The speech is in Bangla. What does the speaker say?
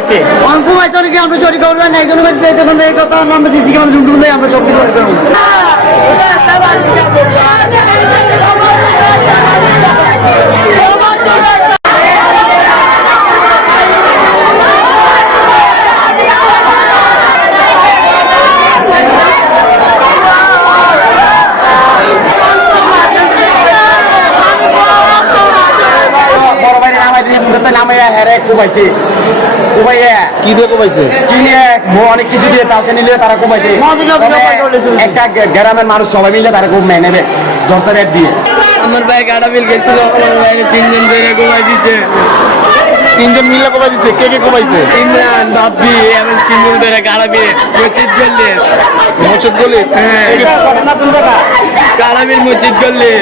কোবাইছে কুমাইছে অনেকে আমরা চুরি করলাম না একজন বাজছে যখন এই কথা আমরা সিসি ক্যামেরা জুম টুম আমরা সব কিছু করবো কি দিয়ে কোবাইছে অনেক কিছু দিয়ে তাকে নিলে তারা কোবাইছে একটা গ্রামের মানুষ সবাই মিলে তারা খুব মেনে নেবে 10 রেট দিয়ে আমার ভাই গাড়া বিল গেছিল আমার ভাই 3 দিন ধরে ঘুমাই দিছে 3 জন মিলে কোবাই দিছে কে কোবাইছে ইমরান বাপ্পি আমি 3 দিন ধরে গাড়া বিল মসজিদ গলি গাড়া বিল মসজিদ গলি